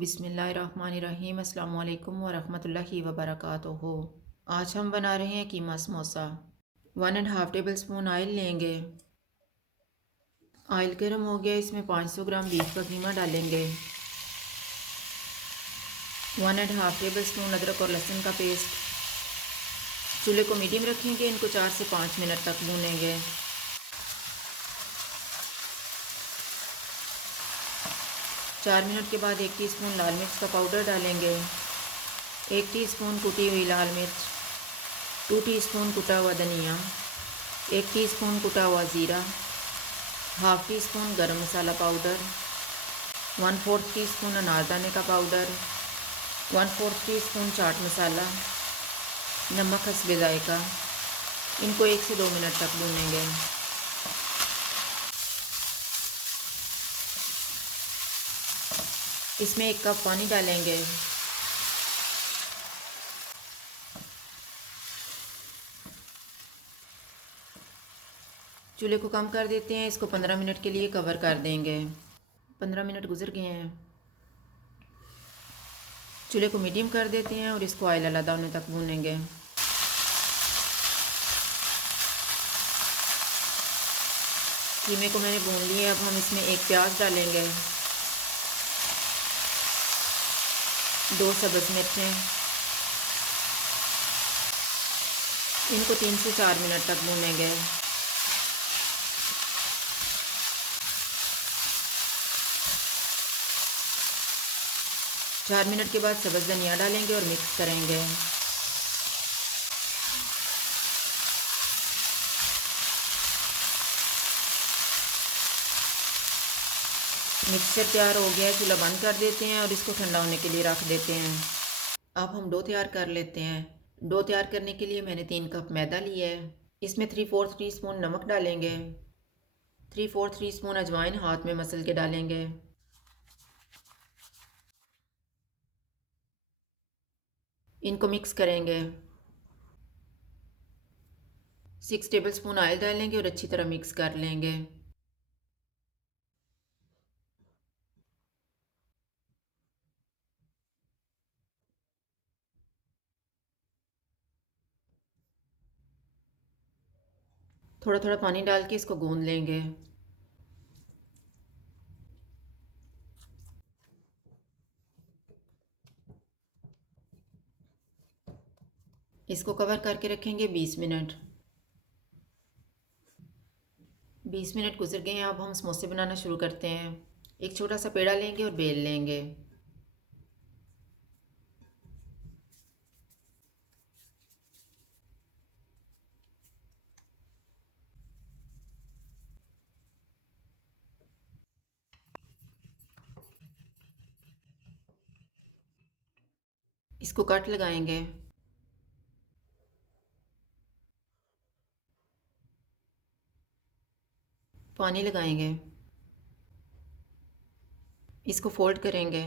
बिस्मिल्लाहिर्रहमानिर्रहीम अस्सलाम वालेकुम वरहमतुल्लाहि वबरकातुहू। आज हम बना रहे हैं keema samosa. 1.5 table spoon oil लेंगे। ऑयल गर्म हो गया, इसमें 500 ग्राम बीफ का कीमा डालेंगे। 1.5 टेबल स्पून अदरक और लहसुन का पेस्ट। चूल्हे को मीडियम रखेंगे, इनको 4 से 5 मिनट तक भूनेंगे। 4 मिनट के बाद 1 टीस्पून लाल मिर्च का पाउडर डालेंगे। 1 टीस्पून कुटी हुई लाल मिर्च, 2 टीस्पून कुटा हुआ धनिया, 1 टीस्पून कुटा हुआ ज़ीरा, हाफ़ टी स्पून गरम मसाला पाउडर, 1/4 टीस्पून अनारदाने का पाउडर, 1/4 टीस्पून चाट मसाला, नमक हस्बे जायका। इनको 1 से 2 मिनट तक भूनेंगे। इसमें 1 कप पानी डालेंगे। चूल्हे को कम कर देते हैं, इसको 15 मिनट के लिए कवर कर देंगे। 15 मिनट गुजर गए हैं। चूल्हे को मीडियम कर देते हैं और इसको ऑयल अलग होने तक भूनेंगे। कीमे को मैंने भून लिया। अब हम इसमें 1 प्याज डालेंगे, 2 सब्ज़ मिर्चें। इनको 3 से 4 मिनट तक भूनेंगे। चार मिनट के बाद सब्ज़ धनिया डालेंगे और मिक्स करेंगे। मिक्सचर तैयार हो गया है, चूल्हा बंद कर देते हैं और इसको ठंडा होने के लिए रख देते हैं। अब हम डो तैयार कर लेते हैं। डो तैयार करने के लिए मैंने 3 कप मैदा लिया है। इसमें 3/4 टीस्पून नमक डालेंगे। 3/4 टीस्पून अजवाइन हाथ में मसल के डालेंगे। इनको मिक्स करेंगे। 6 टेबल स्पून ऑयल डालेंगे और अच्छी तरह मिक्स कर लेंगे। थोड़ा थोड़ा पानी डाल के इसको गूंद लेंगे। इसको कवर करके रखेंगे 20 मिनट। 20 मिनट गुजर गए हैं। अब हम समोसे बनाना शुरू करते हैं। एक छोटा सा पेड़ा लेंगे और बेल लेंगे। इसको कट लगाएंगे। पानी लगाएंगे। इसको फोल्ड करेंगे।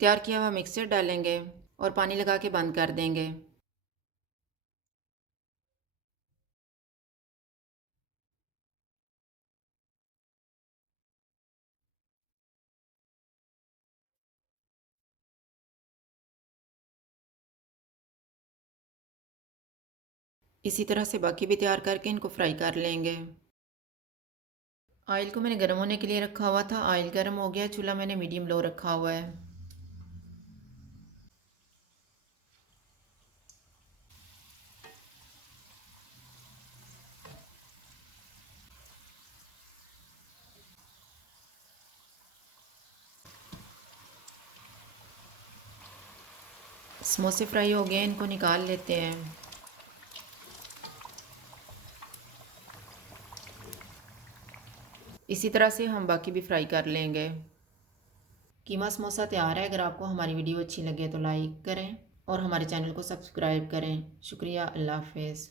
तैयार किया हुआ मिक्सचर डालेंगे और पानी लगा के बंद कर देंगे। इसी तरह से बाकी भी तैयार करके इनको फ्राई कर लेंगे। ऑयल को मैंने गर्म होने के लिए रखा हुआ था। ऑयल गर्म हो गया, चूल्हा मैंने मीडियम लो रखा हुआ है। समोसे फ्राई हो गए, इनको निकाल लेते हैं। इसी तरह से हम बाकी भी फ्राई कर लेंगे। कीमा समोसा तैयार है। अगर आपको हमारी वीडियो अच्छी लगे तो लाइक करें और हमारे चैनल को सब्सक्राइब करें। शुक्रिया। अल्लाह हाफ़िज़।